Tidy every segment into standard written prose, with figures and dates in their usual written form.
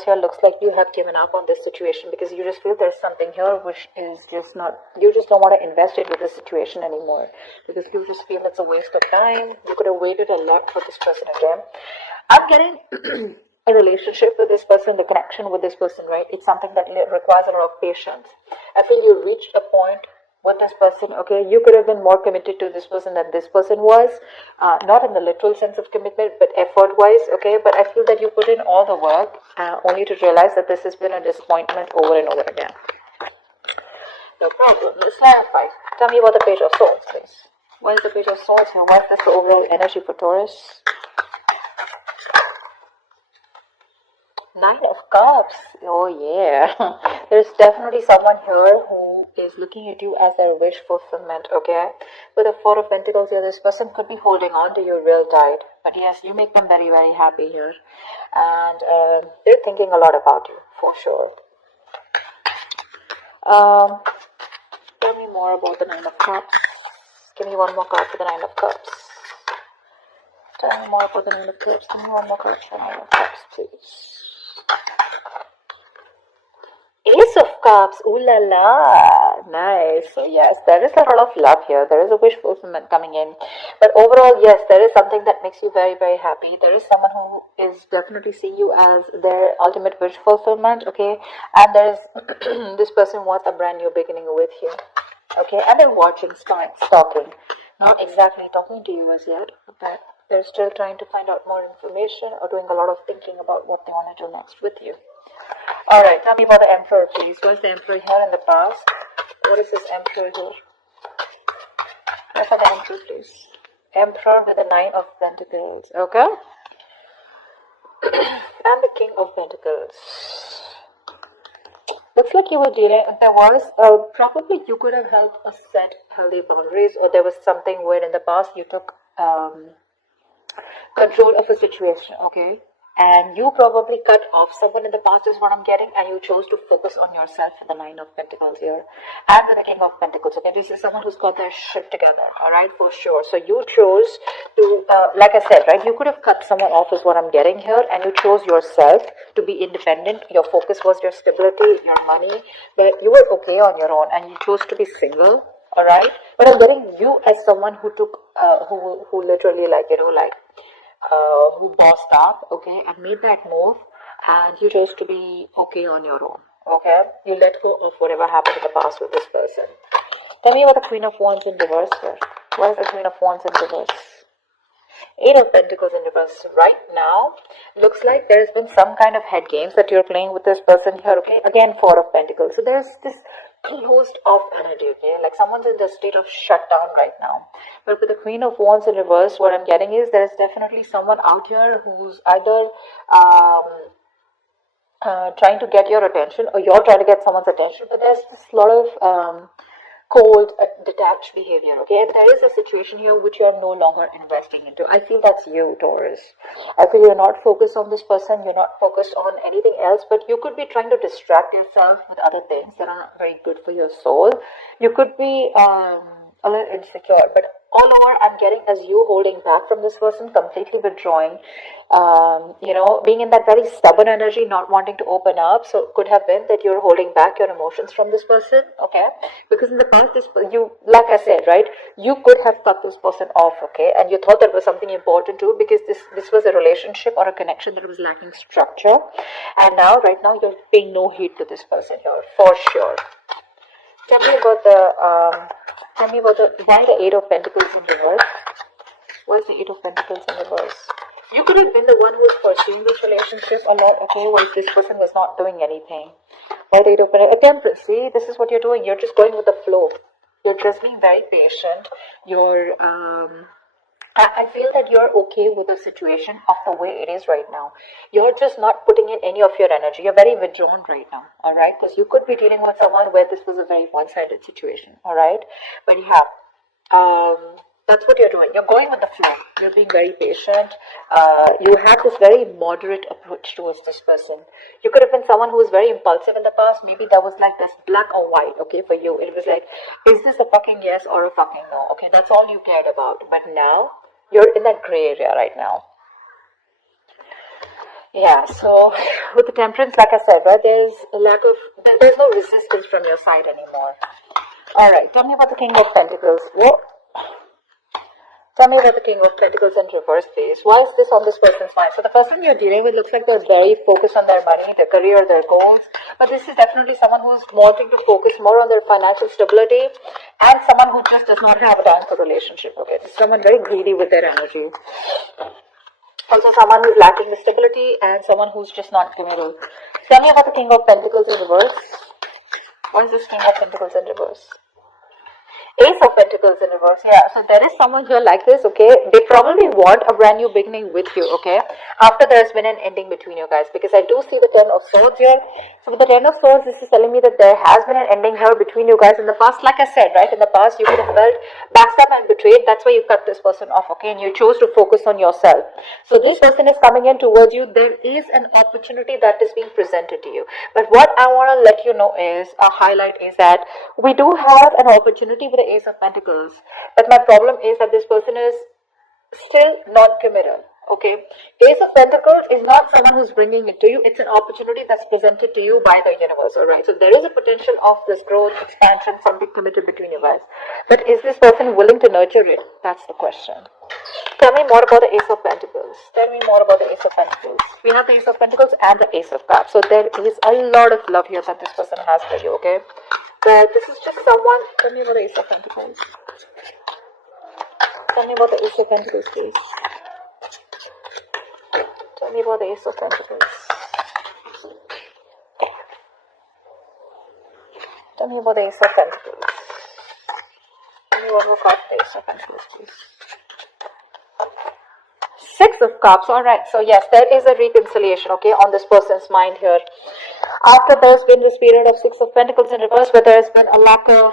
Taurus here, looks like you have given up on this situation because you just feel there's something here which is just not, you just don't want to invest it with the situation anymore because you just feel it's a waste of time. You could have waited a lot for this person again. I'm getting a relationship with this person, the connection with this person, right? It's something that requires a lot of patience. I feel you reached a point with this person, okay? You could have been more committed to this person than this person was, not in the literal sense of commitment, but effort-wise, okay? But I feel that you put in all the work only to realize that this has been a disappointment over and over again. No problem. Let's clarify. Tell me about the Page of Swords, please. What is the Page of Swords here? What is the overall energy for Taurus? Nine of Cups. Oh yeah. There's definitely someone here who is looking at you as their wish fulfillment, okay? With the Four of Pentacles here, this person could be holding on to you real tight. But yes, you make them very, very happy here. And they're thinking a lot about you, for sure. Tell me more about the Nine of Cups. Give me one more card for the Nine of Cups. Tell me more about the Nine of Cups. Give me one more card for the Nine of Cups, please. Ace of Cups, ooh la la, nice. So yes, there is a lot of love here. There is a wish fulfillment coming in. But overall, yes, there is something that makes you very, very happy. There is someone who is definitely seeing you as their ultimate wish fulfillment, okay? And there is, this person wants a brand new beginning with you, okay? And they're watching, stalking. Not exactly talking to you as yet, but they're still trying to find out more information or doing a lot of thinking about what they want to do next with you. Alright, tell me about the Emperor, please. What is the Emperor here in the past? What is this Emperor here? What for the Emperor, please? Emperor with the Nine of Pentacles, okay? And the King of Pentacles. Looks like you were dealing, there was, probably you could have helped us set healthy boundaries, or there was something where in the past you took control of a situation, okay? And you probably cut off someone in the past is what I'm getting, and you chose to focus on yourself with the Nine of Pentacles here and with the King of Pentacles. Okay, this is someone who's got their shit together, alright, for sure. So you chose to, like I said, right, you could have cut someone off is what I'm getting here, and you chose yourself to be independent. Your focus was your stability, your money, but you were okay on your own, and you chose to be single, alright. But I'm getting you as someone who took, who literally like, you know, like, who bossed up, okay, and made that move, and you chose to be okay on your own, okay? You let go of whatever happened in the past with this person. Tell me about the Queen of Wands in reverse here. What is the Queen of Wands in reverse? Eight of Pentacles in reverse. Right now, looks like there's been some kind of head games that you're playing with this person here, okay? Again, Four of Pentacles. So there's this closed off energy, okay? Like someone's in the state of shutdown right now. But with the Queen of Wands in reverse, what I'm getting is there's definitely someone out here who's either trying to get your attention, or you're trying to get someone's attention. But there's this lot of cold, detached behavior, okay? And there is a situation here which you are no longer investing into. I feel that's you, Taurus. I feel you're not focused on this person, you're not focused on anything else, but you could be trying to distract yourself with other things that are not very good for your soul. You could be a little insecure, but all over I'm getting as you holding back from this person, completely withdrawing, you know, being in that very stubborn energy, not wanting to open up. So it could have been that you're holding back your emotions from this person, okay? Because in the past, you, like I said, right, you could have cut this person off, okay? And you thought that was something important too, because this was a relationship or a connection that was lacking structure. And now, right now, you're paying no heed to this person here, for sure. Tell me about the, why the Eight of Pentacles in reverse? Why is the Eight of Pentacles in reverse? You could have been the one who was pursuing this relationship a lot, okay, while this person was not doing anything. Why the Eight of Pentacles? Temperance, see, this is what you're doing. You're just going with the flow. You're just being very patient. You're, I feel that you're okay with the situation of the way it is right now. You're just not putting in any of your energy. You're very withdrawn right now, all right? Because you could be dealing with someone where this was a very one-sided situation, all right? But yeah, that's what you're doing. You're going with the flow. You're being very patient. You have this very moderate approach towards this person. You could have been someone who was very impulsive in the past. Maybe that was like this black or white, okay, for you. It was like, is this a fucking yes or a fucking no? Okay, that's all you cared about. But now, you're in that gray area right now. Yeah, so with the temperance, like I said, right, there's a lack of, there's no resistance from your side anymore. All right, tell me about the King of Pentacles. What? Tell me about the King of Pentacles in reverse, please. Why is this on this person's mind? So the person you're dealing with looks like they're very focused on their money, their career, their goals. But this is definitely someone who's wanting to focus more on their financial stability, and someone who just does not have a time for relationship. Okay, this is someone very greedy with their energy. Also someone who's lacking the stability, and someone who's just not committed. Tell me about the King of Pentacles in reverse. What is this King of Pentacles in reverse? Ace of Pentacles in reverse. Yeah, so there is someone here like this, okay? They probably want a brand new beginning with you, okay? After there's been an ending between you guys, because I do see the Ten of Swords here. So with the Ten of Swords, this is telling me that there has been an ending here between you guys in the past. Like I said, right, in the past you could have felt backstabbed and betrayed. That's why you cut this person off, okay? And you chose to focus on yourself. So this person is coming in towards you. There is an opportunity that is being presented to you. But what I want to let you know is, a highlight is that we do have an opportunity with the Ace of Pentacles, but my problem is that this person is still not committed. Okay, Ace of Pentacles is not someone who's bringing it to you. It's an opportunity that's presented to you by the universe. All right, so there is a potential of this growth, expansion, something committed between you guys. But is this person willing to nurture it? That's the question. Tell me more about the Ace of Pentacles. Tell me more about the Ace of Pentacles. We have the Ace of Pentacles and the Ace of Cups. So there is a lot of love here that this person has for you, okay? But this is just someone. Tell me about the Ace of Pentacles. Tell me about the Ace of Pentacles, please. Tell me about the Ace of Pentacles. Tell me about the Ace of Pentacles. Tell me what will cause the Ace of Pentacles, please. Six of Cups. All right, so yes, there is a reconciliation, okay, on this person's mind here. After there's been this period of Six of Pentacles in reverse, where there's been a lack of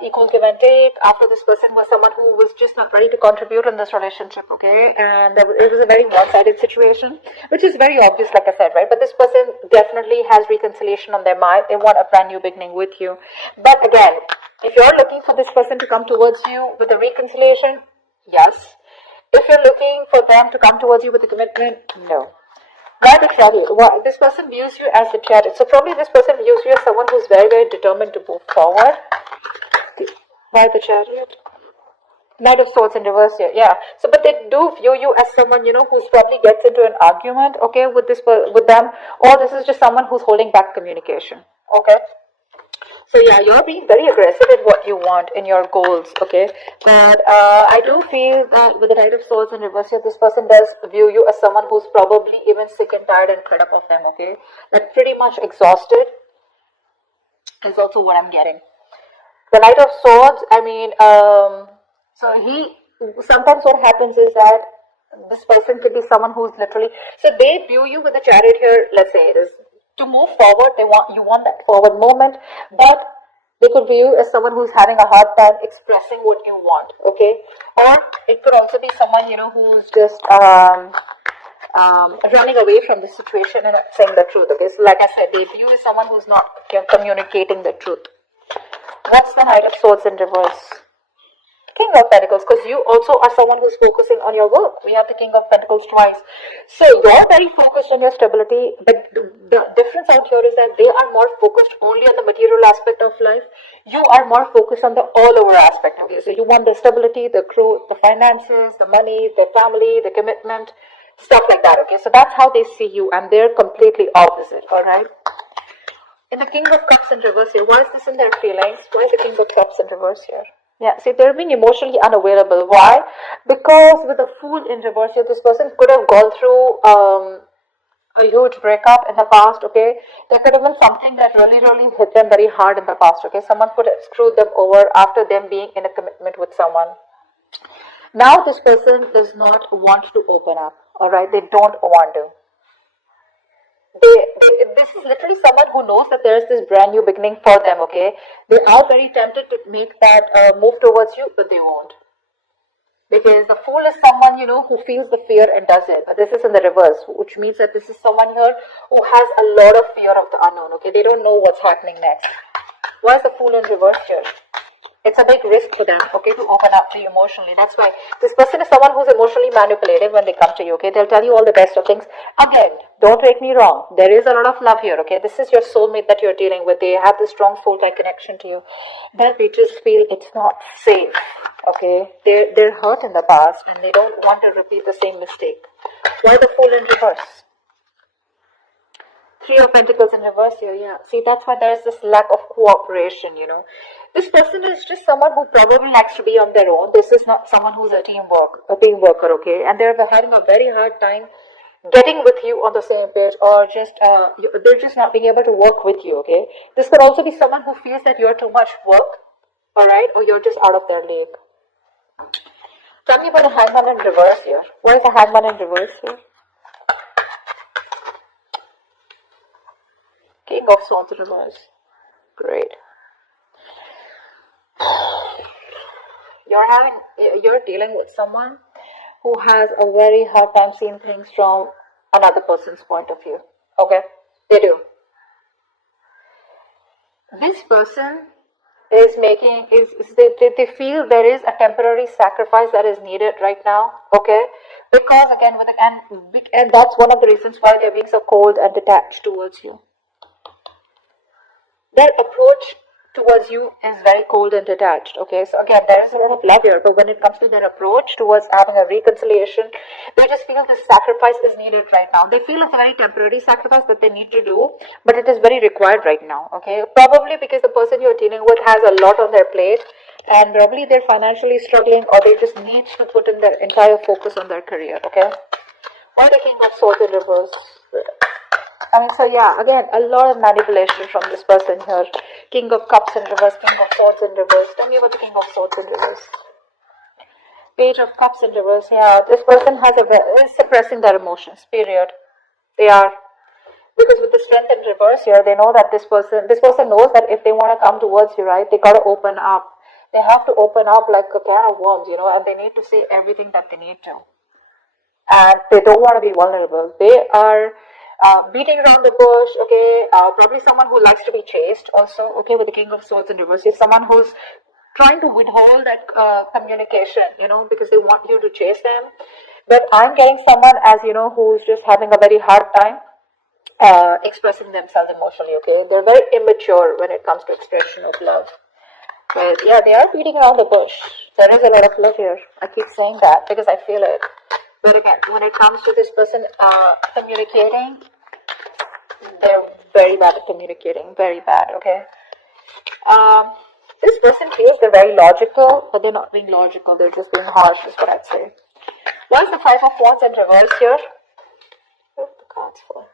equal give and take. After this person was someone who was just not ready to contribute in this relationship, okay, and it was a very one-sided situation, which is very obvious, like I said, right? But this person definitely has reconciliation on their mind. They want a brand new beginning with you. But again, if you're looking for this person to come towards you with a reconciliation, yes. If you're looking for them to come towards you with a commitment, no. Why the Chariot? Why? This person views you as the Chariot. So probably this person views you as someone who's very, very determined to move forward. Why the Chariot? Knight of Swords in reverse here. Yeah. So, but they do view you as someone, you know, who's probably gets into an argument, okay, with them, or this is just someone who's holding back communication. Okay. So yeah, you're being very aggressive in what you want, in your goals, okay? But I do feel that with the Knight of Swords in reverse here, this person does view you as someone who's probably even sick and tired and fed up of them, okay? That pretty much exhausted is also what I'm getting. The Knight of Swords, I mean, sometimes what happens is that this person could be someone who's literally, so they view you with the Chariot here, let's say it is, to move forward, you want that forward movement, but they could view you as someone who's having a hard time expressing what you want, okay? Or it could also be someone, you know, who's just running away from the situation and saying the truth, okay? So like I said, they view you as someone who's not communicating the truth. What's the Knight of Swords in reverse? King of Pentacles, because you also are someone who's focusing on your work. We have the King of Pentacles twice. So you're very focused on your stability, but the difference out here is that they are more focused only on the material aspect of life. You are more focused on the all-over aspect. Okay, so you want the stability, the growth, the finances, the money, the family, the commitment, stuff like that. Okay, so that's how they see you, and they're completely opposite. All right. In the King of Cups in reverse here, why is this in their feelings? Why is the King of Cups in reverse here? Yeah, see, they're being emotionally unavailable. Why? Because with the Fool in reverse here, this person could have gone through a huge breakup in the past, okay? There could have been something that really, really hit them very hard in the past, okay? Someone could have screwed them over after them being in a commitment with someone. Now this person does not want to open up, alright? They don't want to. This is literally someone who knows that there is this brand new beginning for them, okay? They are very tempted to make that move towards you, but they won't. Because the Fool is someone, you know, who feels the fear and does it. But this is in the reverse, which means that this is someone here who has a lot of fear of the unknown, okay? They don't know what's happening next. Why is the Fool in reverse here? It's a big risk for them, okay, to open up to you emotionally. That's why this person is someone who's emotionally manipulative when they come to you, okay? They'll tell you all the best of things. Again, don't take me wrong. There is a lot of love here, okay? This is your soulmate that you're dealing with. They have this strong soul-like connection to you. But they just feel it's not safe, okay? They're hurt in the past and they don't want to repeat the same mistake. Why the Fool in reverse? Three of Pentacles in reverse here, yeah. See, that's why there's this lack of cooperation, you know. This person is just someone who probably likes to be on their own. This is not someone who's a team worker, okay? And they're having a very hard time getting with you on the same page, or just they're just not being able to work with you, okay? This could also be someone who feels that you're too much work, alright? Or you're just out of their league. Tell me about the Hangman in reverse here. Why is the Hangman in reverse here? King of Swords in reverse. Great. You're dealing with someone who has a very hard time seeing things from another person's point of view. Okay? They do. This person is making, they feel there is a temporary sacrifice that is needed right now. Okay? Because again, and that's one of the reasons why they're being so cold and detached towards you. Their approach towards you is very cold and detached, okay? So again, there is a lot of love here, but when it comes to their approach towards having a reconciliation, they just feel this sacrifice is needed right now. They feel it's a very temporary sacrifice that they need to do, but it is very required right now, okay? Probably because the person you're dealing with has a lot on their plate, and probably they're financially struggling, or they just need to put in their entire focus on their career, okay? Why the King of Swords in reverse? So yeah, again, a lot of manipulation from this person here. King of Cups in reverse, King of Swords in reverse. Tell me about the King of Swords in reverse. Page of Cups in reverse, yeah. This person is suppressing their emotions, period. They are. Because with the Strength in reverse here, they know that this person knows that if they want to come towards you, right, they got to open up. They have to open up like a can of worms, you know, and they need to say everything that they need to. And they don't want to be vulnerable. They are beating around the bush, okay, probably someone who likes to be chased also, okay, with the King of Swords in reverse. Is someone who's trying to withhold that communication, you know, because they want you to chase them. But I'm getting someone, as you know, who's just having a very hard time expressing themselves emotionally, okay. They're very immature when it comes to expression of love. But yeah, they are beating around the bush. There is a lot of love here. I keep saying that because I feel it. But again, when it comes to this person communicating, they're very bad at communicating. Very bad, okay? This person feels they're very logical, but they're not being logical. They're just being harsh, is what I'd say. Why is the Five of Wands in reverse here? What are the cards for?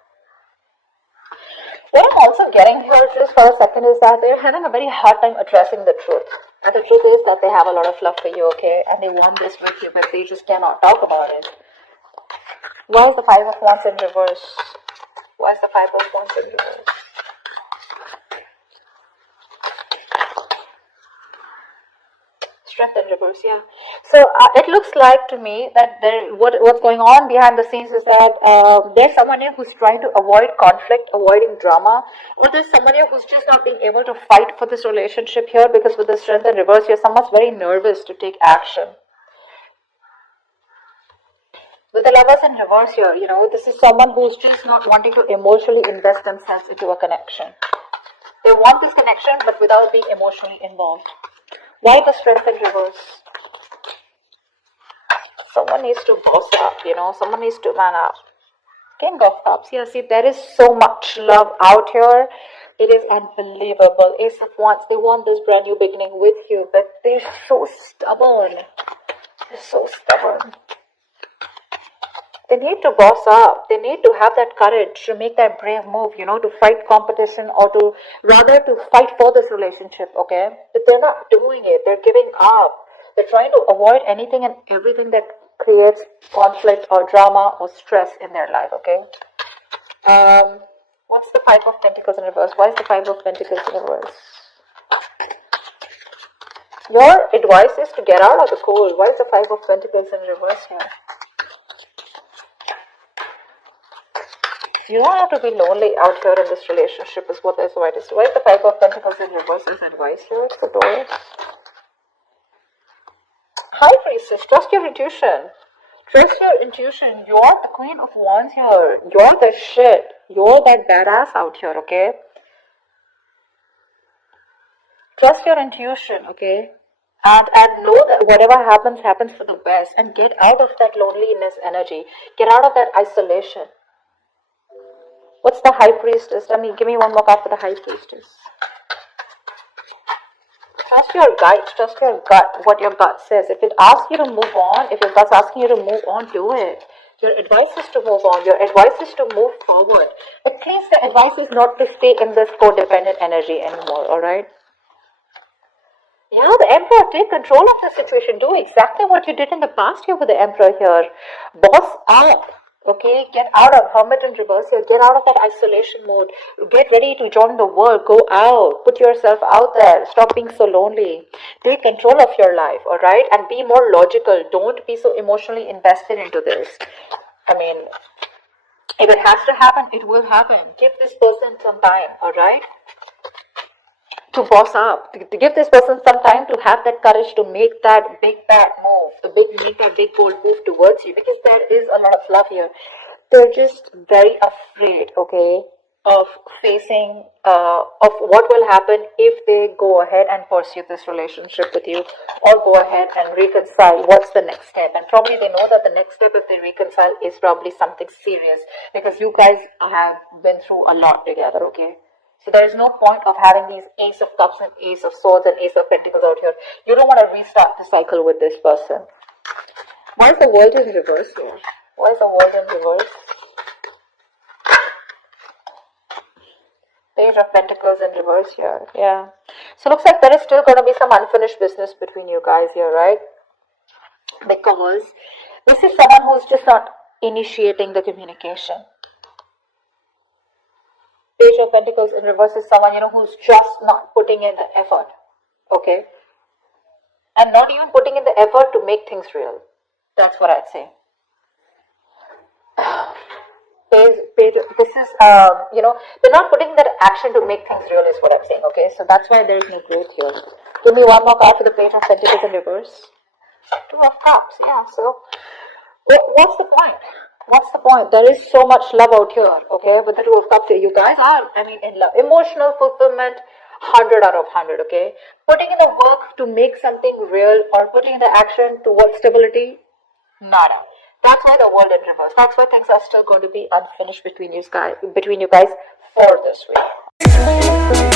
What I'm also getting here just for a second is that they're having a very hard time addressing the truth. And the truth is that they have a lot of love for you, okay? And they want this with you, but they just cannot talk about it. Why is the Five of Wands in reverse? Why is the Five of Wands in reverse? Strength in reverse, yeah. So it looks like to me that what's going on behind the scenes is that there's someone here who's trying to avoid conflict, avoiding drama, or there's someone here who's just not being able to fight for this relationship here, because with the Strength in reverse here, someone's very nervous to take action. With the Lovers in reverse here, you know, this is someone who's just not wanting to emotionally invest themselves into a connection. They want this connection, but without being emotionally involved. Why the Strength in reverse? Someone needs to boss up, you know, someone needs to man up. King of Cups, yeah, see, there is so much love out here. It is unbelievable. Ace of Wands, they want this brand new beginning with you, but they're so stubborn. They're so stubborn. They need to boss up. They need to have that courage to make that brave move, you know, to fight competition, or to fight for this relationship, okay? But they're not doing it. They're giving up. They're trying to avoid anything and everything that creates conflict or drama or stress in their life, okay? What's the Five of Pentacles in reverse? Why is the Five of Pentacles in reverse? Your advice is to get out of the cold. Why is the Five of Pentacles in reverse here? You don't have to be lonely out here in this relationship, is what this advice is. Why is the Five of Pentacles in reverse as advice here? It's the Taurus. High Priestess, trust your intuition. Trust your intuition. You're the Queen of Wands here. You're the shit. You're that badass out here, okay? Trust your intuition, okay? And know that whatever happens, happens for the best. And get out of that loneliness energy. Get out of that isolation. What's the High Priestess? Give me one more card for the High Priestess. Trust your gut. Trust your gut. What your gut says. If it asks you to move on, if your gut's asking you to move on, do it. Your advice is to move on. Your advice is to move forward. At least the advice is not to stay in this codependent energy anymore, alright? Yeah, the Emperor, take control of the situation. Do exactly what you did in the past here with the Emperor here. Boss up. Okay, get out of Hermit in reverse here. Get out of that isolation mode. Get ready to join the world. Go out. Put yourself out there. Stop being so lonely. Take control of your life, alright? And be more logical. Don't be so emotionally invested into this. I mean, if it has to happen, it will happen. Give this person some time, alright? To boss up, to give this person some time to have that courage to make that big bad move, make that big bold move towards you, because there is a lot of love here. They're just very afraid, okay, of facing, of what will happen if they go ahead and pursue this relationship with you, or go ahead and reconcile. What's the next step? And probably they know that the next step, if they reconcile, is probably something serious, because you guys have been through a lot together, okay? So there is no point of having these Ace of Cups and Ace of Swords and Ace of Pentacles out here. You don't want to restart the cycle with this person. Why is the World in reverse here? Why is the World in reverse? Page of Pentacles in reverse here. Yeah. So looks like there is still going to be some unfinished business between you guys here, right? Because this is someone who's just not initiating the communication. Page of Pentacles in reverse is someone, who's just not putting in the effort, okay? And not even putting in the effort to make things real. That's what I'd say. This is, they're not putting that action to make things real is what I'm saying, okay? So that's why there's no growth here. Give me one more card for the Page of Pentacles in reverse. Two of Cups, yeah, so what's the point? What's the point? There is so much love out here, okay? With the Two of Cups here, you guys are, in love. Emotional fulfillment, 100 out of 100, okay? Putting in the work to make something real, or putting in the action towards stability, nada. That's why the World in reverse. That's why things are still going to be unfinished between you guys for this week.